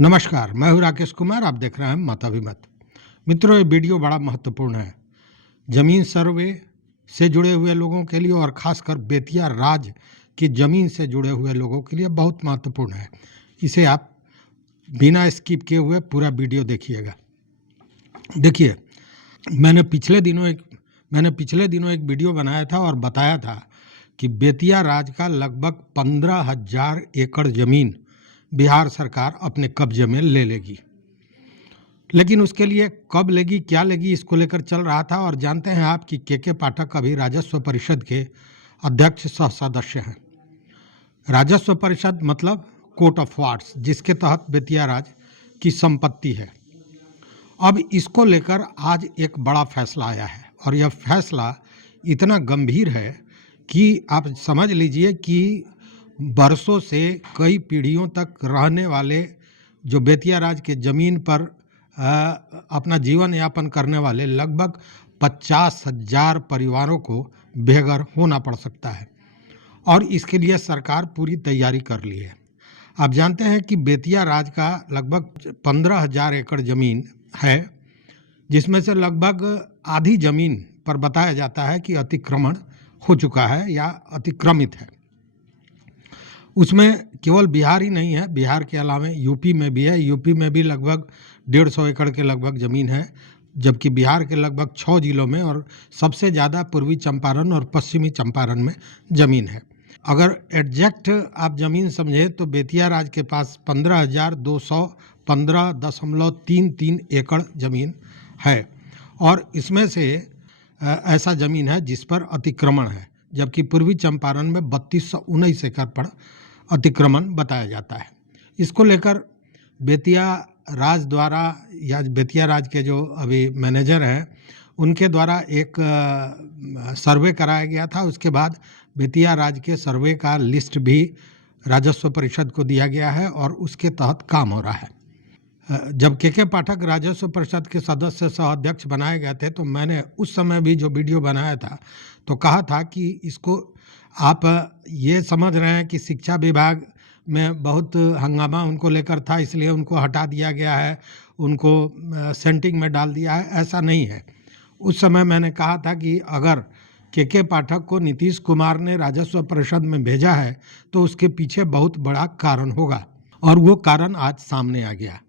नमस्कार, मैं हूँ राकेश कुमार। आप देख रहे हैं मत अभिमत। मित्रों, ये वीडियो बड़ा महत्वपूर्ण है। जमीन सर्वे से जुड़े हुए लोगों के लिए और ख़ासकर बेतिया राज की ज़मीन से जुड़े हुए लोगों के लिए बहुत महत्वपूर्ण है। इसे आप बिना स्किप किए हुए पूरा वीडियो देखिएगा। देखिए, मैंने पिछले दिनों एक वीडियो बनाया था और बताया था कि बेतिया राज का लगभग 15,000 एकड़ ज़मीन बिहार सरकार अपने कब्जे में ले लेगी। लेकिन उसके लिए कब लेगी, क्या लेगी, इसको लेकर चल रहा था। और जानते हैं आप कि के पाठक अभी राजस्व परिषद के अध्यक्ष सह सदस्य हैं। राजस्व परिषद मतलब कोर्ट ऑफ वार्ड्स, जिसके तहत बेतिया राज की संपत्ति है। अब इसको लेकर आज एक बड़ा फैसला आया है और यह फैसला इतना गंभीर है कि आप समझ लीजिए कि बरसों से कई पीढ़ियों तक रहने वाले जो बेतिया राज के ज़मीन पर अपना जीवन यापन करने वाले लगभग 50,000 परिवारों को बेघर होना पड़ सकता है और इसके लिए सरकार पूरी तैयारी कर ली है। आप जानते हैं कि बेतिया राज का लगभग 15,000 एकड़ ज़मीन है, जिसमें से लगभग आधी ज़मीन पर बताया जाता है कि अतिक्रमण हो चुका है या अतिक्रमित है। उसमें केवल बिहार ही नहीं है, बिहार के अलावा यूपी में भी है। यूपी में भी लगभग 150 एकड़ के लगभग ज़मीन है, जबकि बिहार के लगभग 6 जिलों में और सबसे ज़्यादा पूर्वी चंपारण और पश्चिमी चंपारण में ज़मीन है। अगर एग्जैक्ट आप ज़मीन समझें तो बेतिया राज के पास 15,215.33 एकड़ ज़मीन है और इसमें से ऐसा ज़मीन है जिस पर अतिक्रमण है, जबकि पूर्वी चंपारण में 3219 एकड़ पर अतिक्रमण बताया जाता है। इसको लेकर बेतिया राज द्वारा या बेतिया राज के जो अभी मैनेजर हैं उनके द्वारा एक सर्वे कराया गया था। उसके बाद बेतिया राज के सर्वे का लिस्ट भी राजस्व परिषद को दिया गया है और उसके तहत काम हो रहा है। जब के पाठक राजस्व परिषद के सदस्य सह अध्यक्ष बनाए गए थे तो मैंने उस समय भी जो वीडियो बनाया था तो कहा था कि इसको आप ये समझ रहे हैं कि शिक्षा विभाग में बहुत हंगामा उनको लेकर था, इसलिए उनको हटा दिया गया है, उनको सेंटिंग में डाल दिया है। ऐसा नहीं है। उस समय मैंने कहा था कि अगर के पाठक को नीतीश कुमार ने राजस्व परिषद में भेजा है तो उसके पीछे बहुत बड़ा कारण होगा और वो कारण आज सामने आ गया।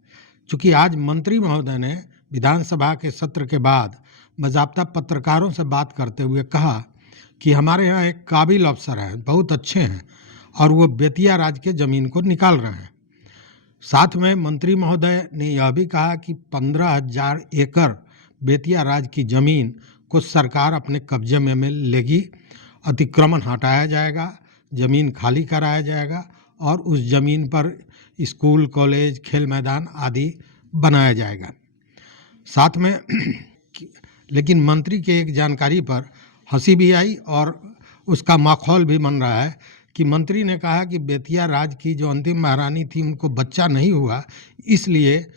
चूँकि आज मंत्री महोदय ने विधानसभा के सत्र के बाद बाज़ाब्ता पत्रकारों से बात करते हुए कहा कि हमारे यहाँ एक काबिल अफसर हैं, बहुत अच्छे हैं और वो बेतिया राज के ज़मीन को निकाल रहे हैं। साथ में मंत्री महोदय ने यह भी कहा कि 15,000 एकड़ बेतिया राज की ज़मीन को सरकार अपने कब्जे में लेगी, अतिक्रमण हटाया जाएगा, ज़मीन खाली कराया जाएगा और उस ज़मीन पर स्कूल, कॉलेज, खेल मैदान आदि बनाया जाएगा। साथ में लेकिन मंत्री के एक जानकारी पर हंसी भी आई और उसका माखौल भी बन रहा है कि मंत्री ने कहा कि बेतिया राज की जो अंतिम महारानी थी उनको बच्चा नहीं हुआ, इसलिए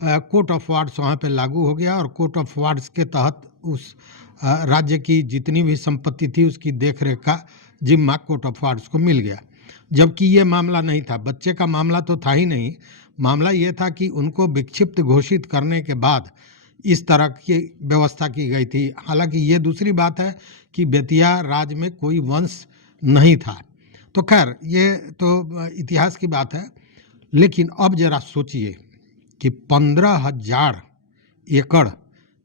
कोर्ट ऑफ वार्ड्स वहाँ पे लागू हो गया और कोर्ट ऑफ वार्ड्स के तहत उस राज्य की जितनी भी संपत्ति थी उसकी देखरेख का जिम्मा कोर्ट ऑफ वार्ड्स को मिल गया। जबकि ये मामला नहीं था, बच्चे का मामला तो था ही नहीं। मामला ये था कि उनको विक्षिप्त घोषित करने के बाद इस तरह की व्यवस्था की गई थी। हालांकि ये दूसरी बात है कि बेतिया राज में कोई वंश नहीं था। तो खैर ये तो इतिहास की बात है। लेकिन अब जरा सोचिए कि 15,000 एकड़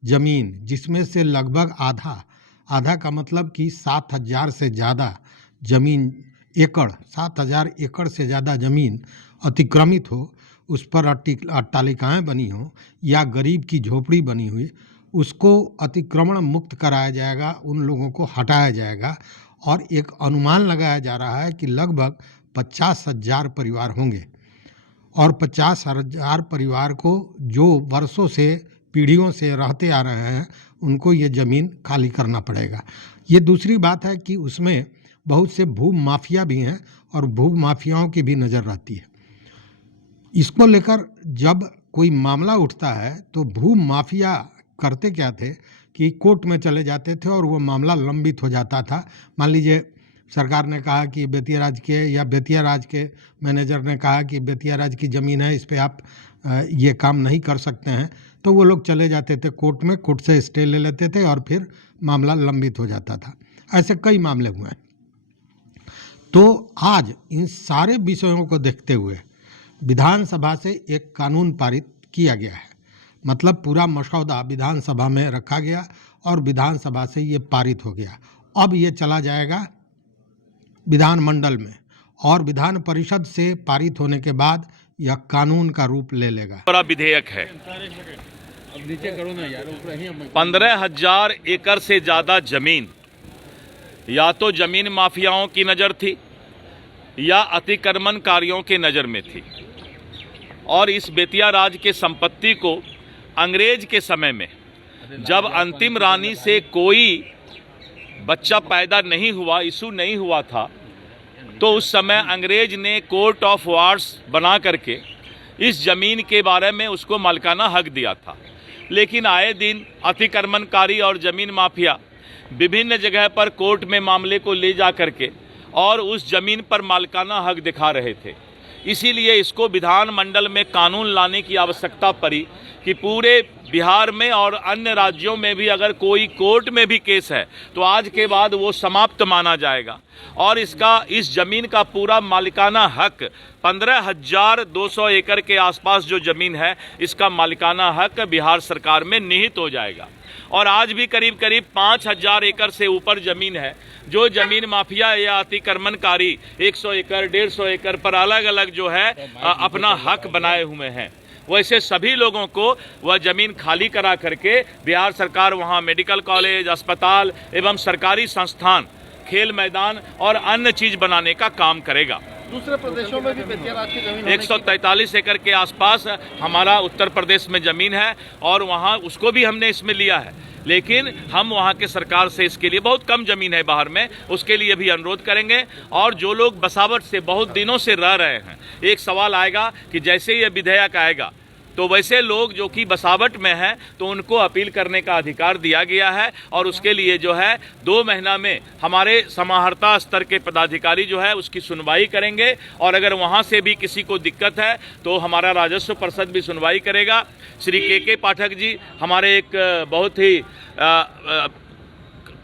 ज़मीन, जिसमें से लगभग आधा का मतलब कि 7,000 से ज़्यादा ज़मीन 7,000 एकड़ से ज़्यादा ज़मीन अतिक्रमित हो, उस पर अट्टालिकाएँ बनी हों या गरीब की झोपड़ी बनी हुई, उसको अतिक्रमण मुक्त कराया जाएगा, उन लोगों को हटाया जाएगा और एक अनुमान लगाया जा रहा है कि लगभग 50,000 परिवार होंगे और 50,000 परिवार को जो वर्षों से पीढ़ियों से रहते आ रहे हैं उनको ये ज़मीन खाली करना पड़ेगा। ये दूसरी बात है कि उसमें बहुत से भू माफिया भी हैं और भू माफियाओं की भी नज़र रहती है। इसको लेकर जब कोई मामला उठता है तो भू माफिया करते क्या थे कि कोर्ट में चले जाते थे और वो मामला लंबित हो जाता था। मान लीजिए सरकार ने कहा कि बेतिया राज के या बेतिया राज के मैनेजर ने कहा कि बेतिया राज की ज़मीन है, इस पे आप ये काम नहीं कर सकते हैं, तो वो लोग चले जाते थे कोर्ट में, कोर्ट से स्टे ले लेते थे और फिर मामला लंबित हो जाता था। ऐसे कई मामले हुए हैं। तो आज इन सारे विषयों को देखते हुए विधानसभा से एक कानून पारित किया गया है, मतलब पूरा मसौदा विधानसभा में रखा गया और विधानसभा से ये पारित हो गया। अब ये चला जाएगा विधानमंडल में और विधान परिषद से पारित होने के बाद यह कानून का रूप ले लेगा। बड़ा विधेयक है। 15,000 एकड़ से ज्यादा जमीन या तो जमीन माफियाओं की नजर थी या अतिक्रमणकारियों के नजर में थी, और इस बेतिया राज के संपत्ति को अंग्रेज के समय में जब अंतिम रानी से कोई बच्चा पैदा नहीं हुआ, इशू नहीं हुआ था, तो उस समय अंग्रेज ने कोर्ट ऑफ वार्स बना करके इस जमीन के बारे में उसको मालिकाना हक दिया था। लेकिन आए दिन अतिक्रमणकारी और जमीन माफिया विभिन्न जगह पर कोर्ट में मामले को ले जा करके और उस जमीन पर मालिकाना हक दिखा रहे थे। इसीलिए इसको विधानमंडल में कानून लाने की आवश्यकता पड़ी कि पूरे बिहार में और अन्य राज्यों में भी अगर कोई कोर्ट में भी केस है तो आज के बाद वो समाप्त माना जाएगा और इस जमीन का पूरा मालिकाना हक 15,200 एकड़ के आसपास जो जमीन है, इसका मालिकाना हक बिहार सरकार में निहित हो जाएगा। और आज भी करीब करीब 5,000 एकड़ से ऊपर जमीन है जो जमीन माफिया या अतिक्रमणकारी 100 एकड़ 150 एकड़ पर अलग अलग जो है अपना हक बनाए हुए हैं। वैसे सभी लोगों को वह जमीन खाली करा करके बिहार सरकार वहां मेडिकल कॉलेज, अस्पताल एवं सरकारी संस्थान, खेल मैदान और अन्य चीज बनाने का काम करेगा। दूसरे प्रदेशों में भी बेतिया राज की जमीन 143 एकड़ के आसपास हमारा उत्तर प्रदेश में जमीन है और वहां उसको भी हमने इसमें लिया है, लेकिन हम वहां के सरकार से इसके लिए बहुत कम जमीन है बाहर में, उसके लिए भी अनुरोध करेंगे। और जो लोग बसावट से बहुत दिनों से रह रहे हैं, एक सवाल आएगा कि जैसे ये विधेयक आएगा तो वैसे लोग जो कि बसावट में हैं तो उनको अपील करने का अधिकार दिया गया है और उसके लिए जो है 2 महीना में हमारे समाहर्ता स्तर के पदाधिकारी जो है उसकी सुनवाई करेंगे। और अगर वहां से भी किसी को दिक्कत है तो हमारा राजस्व परिषद भी सुनवाई करेगा। श्री के पाठक जी हमारे एक बहुत ही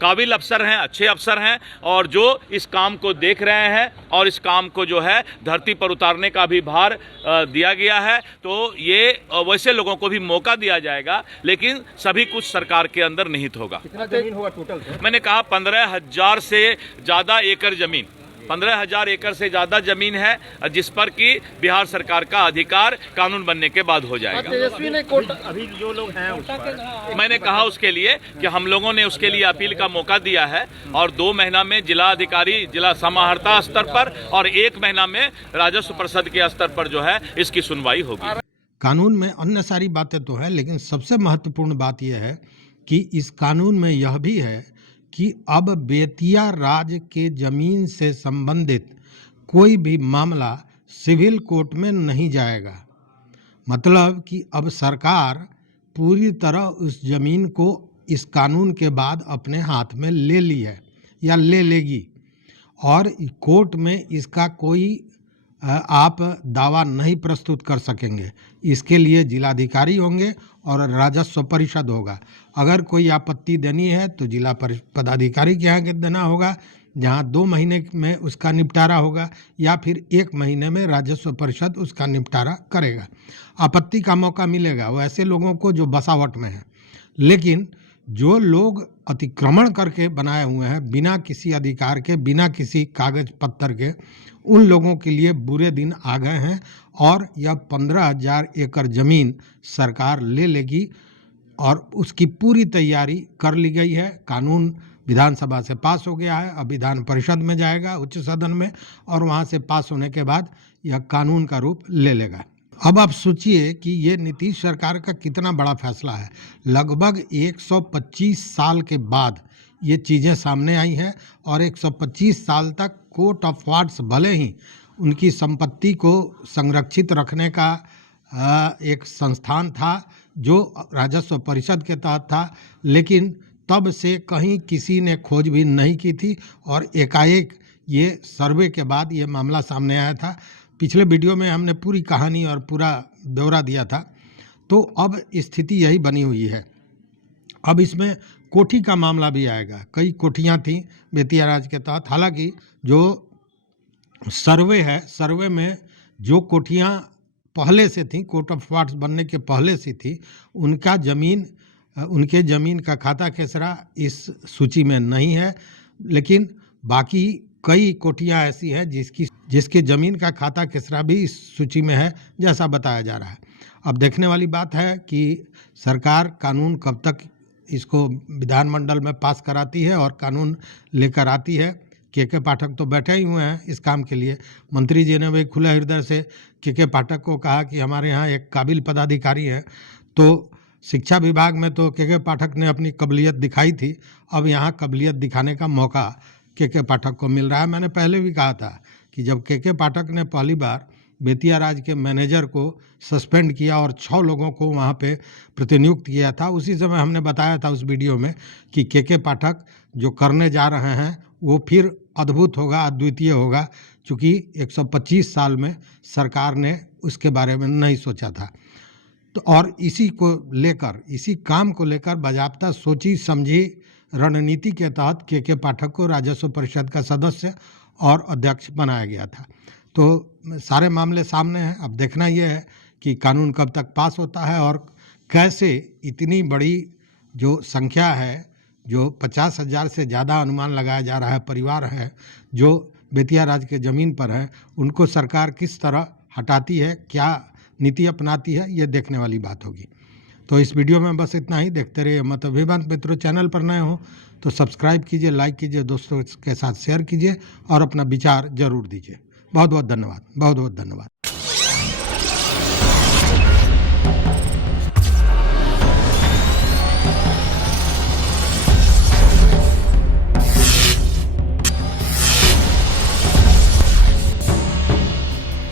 काबिल अफसर हैं, अच्छे अफसर हैं और जो इस काम को देख रहे हैं और इस काम को जो है धरती पर उतारने का भी भार दिया गया है। तो ये वैसे लोगों को भी मौका दिया जाएगा, लेकिन सभी कुछ सरकार के अंदर निहित होगा। कितना जमीन होगा टोटल? मैंने कहा 15,000 से ज़्यादा एकड़ जमीन, 15,000 एकड़ से ज़्यादा जमीन है जिस पर कि बिहार सरकार का अधिकार कानून बनने के बाद हो जाएगा। तेजस्वी ने कोर्ट अभी जो लोग हैं उस पर मैंने कहा उसके लिए कि हम लोगों ने उसके लिए अपील का मौका दिया है और 2 महीना में जिला अधिकारी, जिला समाहर्ता स्तर पर और 1 महीना में राजस्व परिषद के स्तर पर जो है इसकी सुनवाई होगी। कानून में अन्य सारी बातें तो है, लेकिन सबसे महत्वपूर्ण बात यह है कि इस कानून में यह भी है कि अब बेतिया राज के जमीन से संबंधित कोई भी मामला सिविल कोर्ट में नहीं जाएगा। मतलब कि अब सरकार पूरी तरह उस जमीन को इस कानून के बाद अपने हाथ में ले ली है या ले लेगी और कोर्ट में इसका कोई आप दावा नहीं प्रस्तुत कर सकेंगे। इसके लिए जिलाधिकारी होंगे और राजस्व परिषद होगा। अगर कोई आपत्ति देनी है तो जिला पदाधिकारी के यहाँ देना होगा, जहाँ 2 महीने में उसका निपटारा होगा, या फिर 1 महीने में राजस्व परिषद उसका निपटारा करेगा। आपत्ति का मौका मिलेगा वो ऐसे लोगों को जो बसावट में हैं। लेकिन जो लोग अतिक्रमण करके बनाए हुए हैं बिना किसी अधिकार के, बिना किसी कागज पत्तर के, उन लोगों के लिए बुरे दिन आ गए हैं और यह 15,000 एकड़ जमीन सरकार ले लेगी और उसकी पूरी तैयारी कर ली गई है। कानून विधानसभा से पास हो गया है, अब विधान परिषद में जाएगा, उच्च सदन में, और वहां से पास होने के बाद यह कानून का रूप ले लेगा। अब आप सोचिए कि ये नीतीश सरकार का कितना बड़ा फैसला है। लगभग 125 साल के बाद ये चीज़ें सामने आई हैं और 125 साल तक कोर्ट ऑफ वार्ड्स भले ही उनकी संपत्ति को संरक्षित रखने का एक संस्थान था जो राजस्व परिषद के तहत था, लेकिन तब से कहीं किसी ने खोजबीन नहीं की थी और एकाएक ये सर्वे के बाद ये मामला सामने आया था। पिछले वीडियो में हमने पूरी कहानी और पूरा ब्यौरा दिया था। तो अब स्थिति यही बनी हुई है। अब इसमें कोठी का मामला भी आएगा। कई कोठियाँ थीं बेतिया राज के तहत। हालांकि जो सर्वे है, सर्वे में जो कोठियाँ पहले से थीं, कोर्ट ऑफ वार्ड्स बनने के पहले से थी, उनके ज़मीन का खाता खेसरा इस सूची में नहीं है। लेकिन बाकी कई कोठियाँ ऐसी हैं जिसके ज़मीन का खाता खेसरा भी इस सूची में है, जैसा बताया जा रहा है। अब देखने वाली बात है कि सरकार कानून कब तक इसको विधानमंडल में पास कराती है और कानून लेकर आती है। के पाठक तो बैठे ही हुए हैं इस काम के लिए। मंत्री जी ने भी खुले हृदय से के पाठक को कहा कि हमारे यहाँ एक काबिल पदाधिकारी हैं। तो शिक्षा विभाग में तो के पाठक ने अपनी काबिलियत दिखाई थी, अब यहाँ काबिलियत दिखाने का मौका के पाठक को मिल रहा है। मैंने पहले भी कहा था कि जब के पाठक ने पहली बार बेतिया राज के मैनेजर को सस्पेंड किया और 6 लोगों को वहाँ पे प्रतिनियुक्त किया था, उसी समय हमने बताया था उस वीडियो में कि के पाठक जो करने जा रहे हैं वो फिर अद्भुत होगा, अद्वितीय होगा, क्योंकि 125 साल में सरकार ने उसके बारे में नहीं सोचा था। तो और इसी काम को लेकर बाजाप्ता सोची समझी रणनीति के तहत के पाठक को राजस्व परिषद का सदस्य और अध्यक्ष बनाया गया था। तो सारे मामले सामने हैं। अब देखना यह है कि कानून कब तक पास होता है और कैसे इतनी बड़ी जो संख्या है, जो 50,000 से ज़्यादा अनुमान लगाया जा रहा है परिवार है जो बेतिया राज के ज़मीन पर है, उनको सरकार किस तरह हटाती है, क्या नीति अपनाती है, ये देखने वाली बात होगी। तो इस वीडियो में बस इतना ही। देखते रहिए मत अभिमत मित्रों। चैनल पर नए हो तो सब्सक्राइब कीजिए, लाइक कीजिए, दोस्तों के साथ शेयर कीजिए और अपना विचार जरूर दीजिए। बहुत बहुत धन्यवाद, बहुत बहुत धन्यवाद।